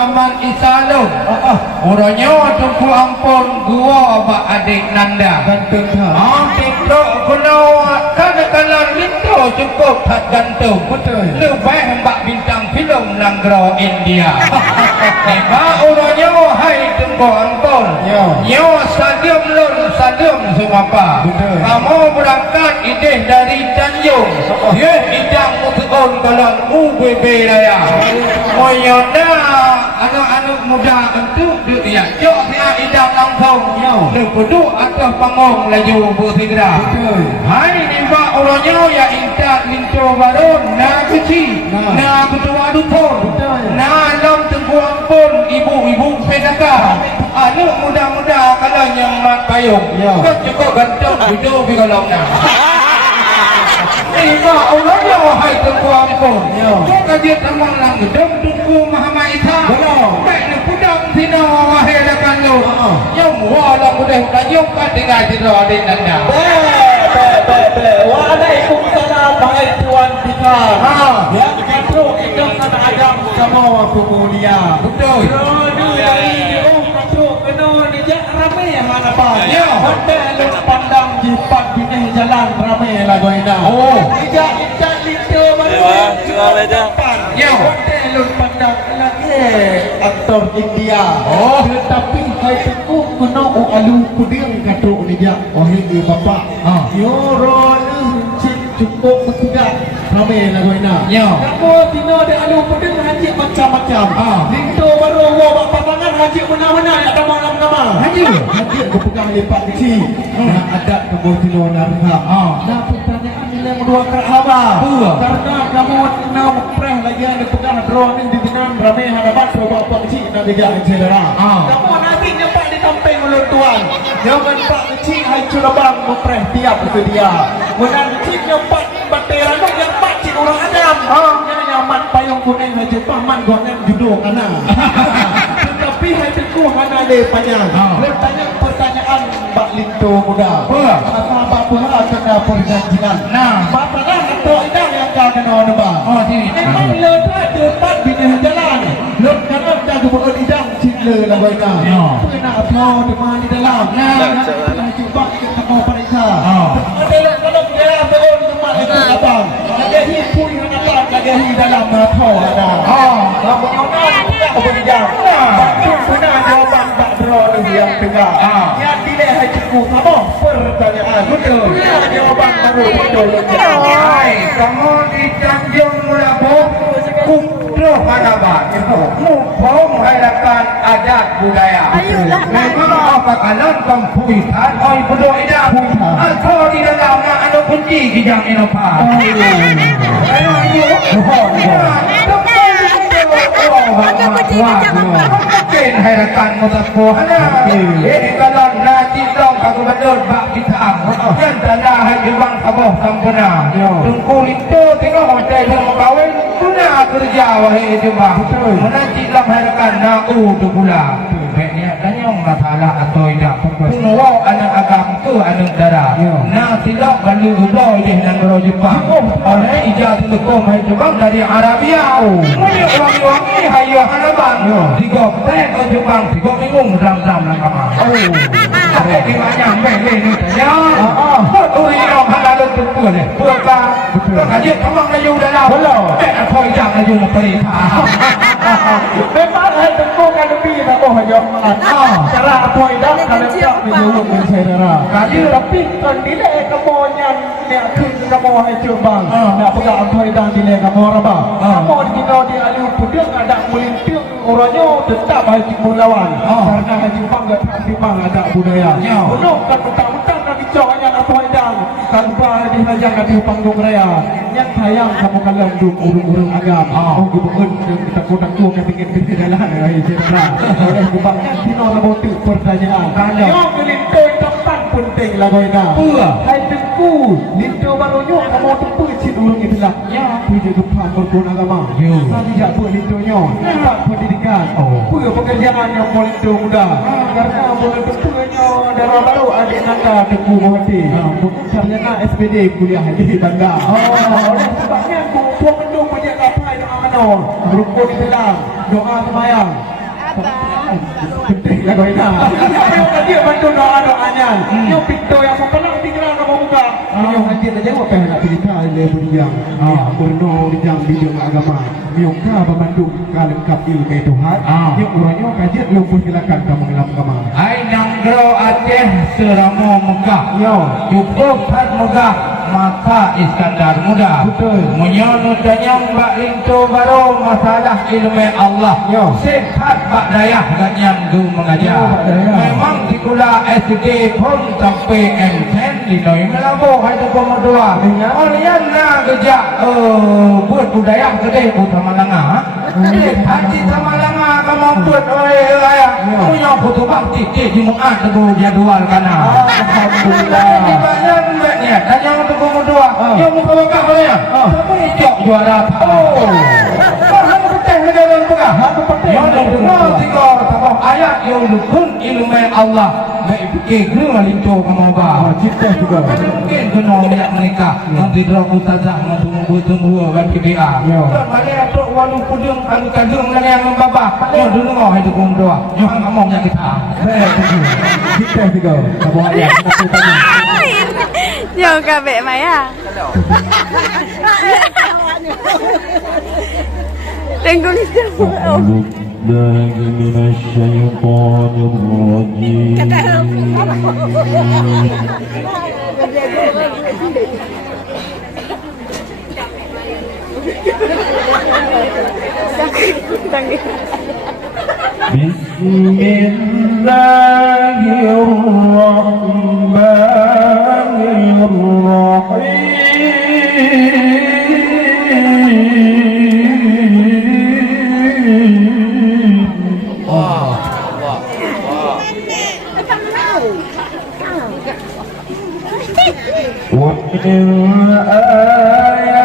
Muhammad Isalum. Orangnya tunggu ampun gua abak adik Nanda. Gantung tak? TikTok kena kadang-kadang itu cukup tak gantung. Betul. Lebih mbak bintang filem Nanggro India. Tiba orangnya hai tunggu ampun. Yo stadium lun stadium semapa. Betul. Kamu berangkat ide dari Tanjung. Ye idang muteon kalau UBB raya. Moyona anak-anak muda untuk dia. Jok dia idang langsung. Lepudu atas panggung laju bersegera. Betul. Hai ni mbak orangnya ya intat minto barun na kecil. Na ketua dukun. Na lam tengku ampun ibu-ibu pedaka. Anak muda-muda kalau yang mat payung. Kau cukup ganteng duduk di kalau nak. Iba orangnya hai tengku ampun. Kau kaji tamang lang gedung tengku Muhammad Isa. Baik ni pudang sino wahai lakan lu. Yang walau mudah kajung kan tinggal di luar di Nanda. Waalaikumsalam Pak Tuan kita. Yang katro kita kan agam sama pemulia. Betul. Katro kena dijak ramai mana Pak? Ya. Hotel lu pandang jipat pindah jalan ramai lah goina. Dijak ikan liter baru. Ya. Hotel lu pandang lagi aktor India. Tetapi hai teku kena alu kuding katro dijak. Ini bapak. Yo ron cukup bertugas ramai lah goina. Kamu tino dia alu kuding haji macam-macam. Linto baru bawa pasangan haji mana-mana yang nama-nama. Haji aku pegang lipat kecil. Ada kamu tino narha. Nah pertanyaan nilai dua keraba. Karena kamu nak preh lagi ada pegang drone di dinan ramai hadapan bapak kecil nak jaga saudara. Kamu nanti nyampak di samping mulut tuan. Jangan pak kecil hai curabang mempreh tiap sedia. Menang kecil nyampak bateran yang pak cik orang Adam. Yang nyaman payung kuning hai jepang man gonen judul kana. Tetapi hai teku mana le panjang. Bertanya pertanyaan Pak Linto muda. Apa pula kena perjanjian. Bapak dah atau idang yang kau kena neba. Memang letak depan bina jalan. Lek kana jaga buat idang cik le lah baina. Kena apa di dalam. Nah cuba kita mau periksa. Ada kalau dia turun tempat itu abang. Lagi pun lagi dalam motor ada. Kamu apa idang? Benar jawapan Pak Bro yang dengar. Yang tidak hai cukup apa pertanyaan. Betul. Jawapan baru betul. Hai, kamu di Tanjung Mulabu Kumpul Hanabat Mumpung harapan adat budaya. Memang apa kalian pempuitan oi bodoh ida. Atau di dalamnya ada kunci kijang inopa. Mungkin harapan mutaku ini kalau nanti dong aku betul bak kita yang tanah haji bang kaboh kampuna tunggu itu tengok hotel yang kawin guna kerja wahai jemaah menanti dalam harapan nak tu pula baiknya tanya masalah atau tidak semua anak agam tu anak darah nak tidak balik udah je Nanggro Jepang oleh ijazah hukum hai Jepang dari Arabia orang-orang ni hayu hanaban tiga petai ke Jepang tiga minggu ram-ram lang kamar tapi di mana mele ni ya tu orang halal tu ni bukan kaji kamang layu dalam apa ijang layu perintah memang hai tengku kan lebih nak hayo cara apa idang kalau tak menyuruh saudara. Tapi kan dile kemonyan dia kun kamu hai cubang. Nak pegang apa idang dile kamu apa? Kamu dino di alu puduk ada mulinting orangnya tetap hai mulawan. Karena hai cubang enggak terima ada budaya. Belum kan mentang-mentang nak bicaranya apa idang tanpa di hajang di panggung raya. Yang sayang kamu kalian duk urung-urung agama. Gubernur kita kodak-kodak ketingin-ketingin dalam hai saudara. Oleh kubangnya dino lebih pertanyaan. Yo gelinto tempat penting lah goina. Hai tengku, linto barunya kamu tempu cik ulung itulah. Ya, punya depan berguna agama. Nanti jak buat lintonya. Tak pendidikan. Punya pekerjaan yang mau linto muda. Karena boleh tentunya darah baru adik Nanda tengku Mohati. Mungkin sarjana SPD kuliah di bandar. Oleh sebabnya aku mendung punya kapal yang mana rukun di dalam. doa sembahyang. Penting lah kau ingat. Dia bantu doa-doanya. Dia pintu yang pernah tinggal kamu buka. Dia hadir aja apa yang nak cerita dia beriang. Berno di jam bidang agama. Dia ka bantu kalengkap ilmu Tuhan. Dia orangnya kajian lumpur silakan kamu ngelam agama. Ai nang gro Aceh seramo Mekah. Yo, cukup hat Mekah maka Iskandar muda. Betul. Menyono danyang bak lintu baru masalah ilmu Allah. Yo. Sehat bak dayah ganyang du mengajar. Memang di kula SD pun sampai MTN di noi melabo hai tu komodua. Olian na gejak buat budaya gede utama langa. Haji sama langa kamu buat oleh ayah. Punya foto bakti di muat tu dia dual kana. Alhamdulillah. Di banyak mbaknya danyang tu komodua. Dia muka bakal boleh. Tapi jok juara. Hang peteh dengan pegah. Hang peteh. Yang dengar tiga tabah ayat yang lukun ilmu Allah. Baik fikir kena lintu kamu ba. Cipta juga. Mungkin kena lihat mereka. Nanti drop utazah tunggu kan KPA. Dan mana tu walu kudung kadung lagi yang membabah. Yo dulu mau itu komodua. Yo hang ngomong yang kita. Cipta juga. Tabah ayat nak tanya. Yo kabeh Maya. Tengok ni. بالله من الشيطان الرجيم بسم الله الرحمن الرحيم ومن آياته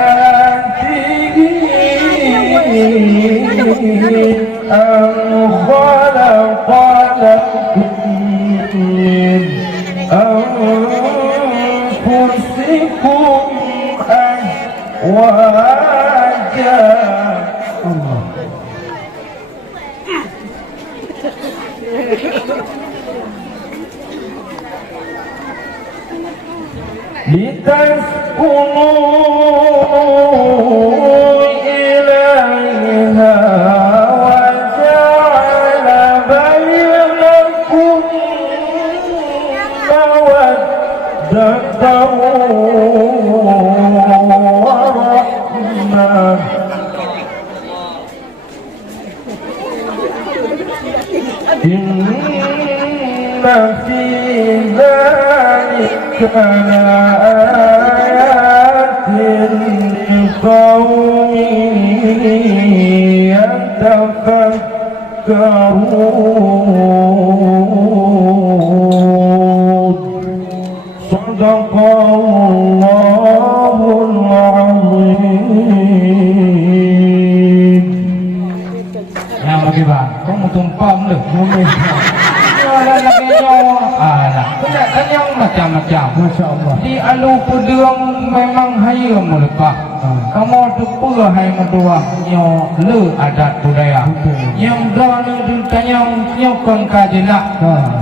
أن خلق لكم من أنفسكم أزواجا لتسكنوا إليها وجعل بينكم مودة ورحمة إن في ذلك لآيات لقوم يتفكرون صدق الله العظيم. Yang lagi bang, kamu tumpang deh. Ada lagi nyawa. Alah, tidak tanyang macam-macam. Masya Allah. Di alu pedang memang haya melekah. Kamu tupa hai medua nyo le adat budaya. Yang dana di tanyang nyokon kajelak.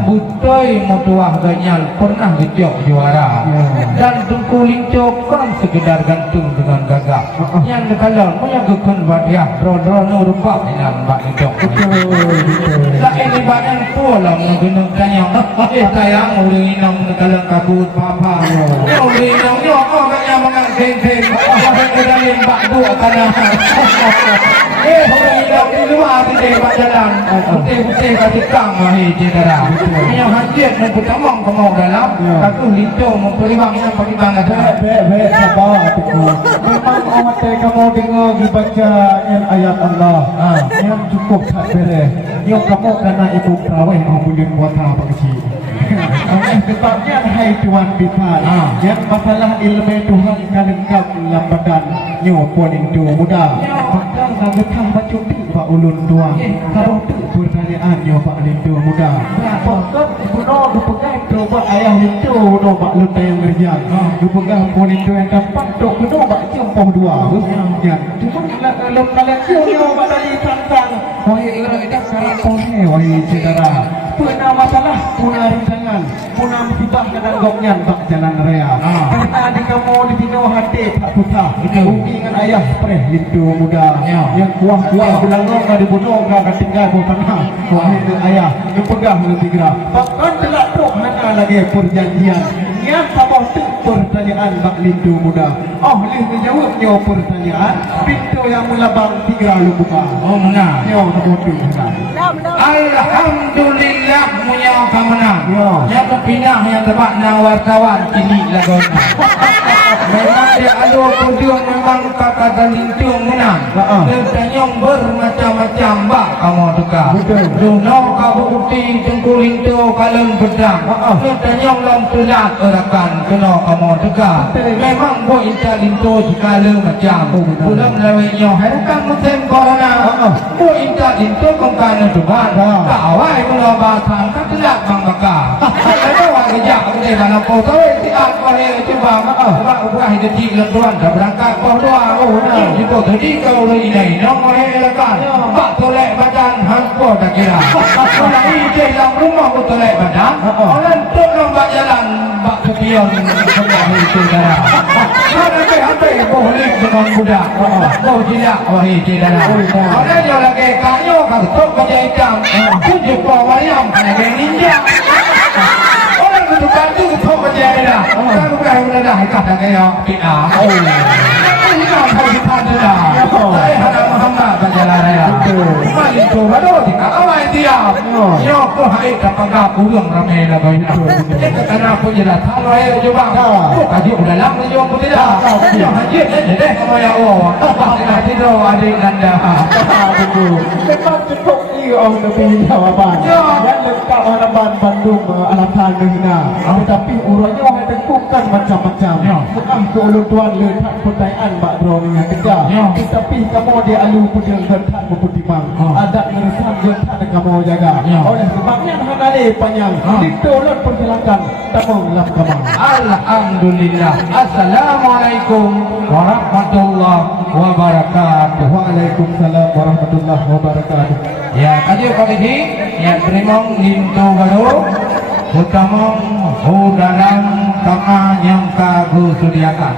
Butai medua ganyal pernah dicok juara. Dan tungku lincok kan sekedar gantung dengan gagah. Yang kalau punya gekun badiah rodro nurba dalam bak lincok. Lah ini badan pula menggunung tanyang. Sayang uring inang kalau kabut papa. Uring inang nyo oh kanya mengang-teng-teng. Kedalim bak dua kana. Uring inang di luar di debat jalan. Putih-putih kat tikang ahi cedera. Yang hajat mempertamang kamu dalam. Katu lincok memperibang yang peribang ada. Baik sabar hatiku. Memang awak kamu dengar dibaca ayat Allah. Yang cukup tak beres. Yang kamu kena ibu perawai yang boleh buat apa kecil. Sebabnya hai Tuhan Bipan. Yang masalah ilmu Tuhan kalengkap dalam badan nyo pun itu muda. Padang nak betang baju tu pak ulun tua. Kalau tu pertanyaan yo Pak Lindu muda. Ya, pokok kuno dupegang coba ayah Lindu do Pak Luta yang kerja. Dupegang pun Lindu yang dapat do kuno Pak Cimpong dua. Ya, cuma kalau kalian yo Pak tadi tantang. Wahai ira sekarang kone wahai saudara. Puna masalah, puna rintangan, puna musibah kadang goknya Pak jalan raya. Karena di kamu di Tino hati Pak Putra. Rugi dengan ayah Preh Lindu muda. Yang kuah-kuah bilang nggak dibunuh nggak tinggal di tanah. Wahai ayah yang pegang lebih gerak. Bahkan telak tuh mana lagi perjanjian. Yang sama pertanyaan Pak Lindu muda. Oh, boleh menjawabnya pertanyaan. Pintu yang melabang tiga lu buka. Oh menang. Yo, terbodoh menang. Alhamdulillah punya kemenang. Ya. Yang kepinah yang tempat wartawan kini lagona. Memang dia ada perjuang memang kata lintung menang. Tanyong bermacam-macam bak kamu tukar. Betul. Duno kabu uti tengkuling tu kalem pedang. Tanyong lam tulat erakan kena kamu tukar. Memang bo inta lintu sekala macam. Belum lawainya harakan musim corona. Bo inta lintu kongkana tuhan. Kawai mula batang katelak bang bakar. Ada wang kejak ke dalam foto tiap kali cuba ubah hidup lentuan dah berangkat kau doa jika tadi kau lagi naik nombor helakan bak tolek badan hampa tak kira orang ije dalam rumah pun tolek badan orang tuk nombak jalan bak kepion sebelah itu darah sampai boleh dengan budak kau tidak wahai cedera orang yang lagi kayu kartuk kerja hitam tujuh pawayam ada ninja orang ketukan tu kau kerja dah kan bukan yang dah kata kaya kita ini kan kau kita dah saya ada Muhammad berjalan raya mari coba dulu kita awal dia yo kau hai dapat gak pulang ramai lah kau ini karena aku jelas kalau ayo coba kau kaji udah lama jom pun tidak yo haji deh kamu ya Allah kita tidur adik anda Memang cukup ni orang lebih jawapan. Yang lengkap harapan Bandung Alatan Negina. Tetapi urutnya orang tengkukan macam-macam. Bukan ke ulun tuan letak pertanyaan Mbak Bro ni yang kerja. Tetapi kamu dia alu pedang letak berputimang. Adat meresam letak dan kamu jaga. Oleh sebabnya mengenali panjang. Ditolak persilakan. Tamu dalam kamar. Alhamdulillah. Assalamualaikum warahmatullahi wabarakatuh. Waalaikumsalam warahmatullahi wabarakatuh. Ya, kaji kali ini ya terima lintu baru utama udaran kama yang kagu sudiakan.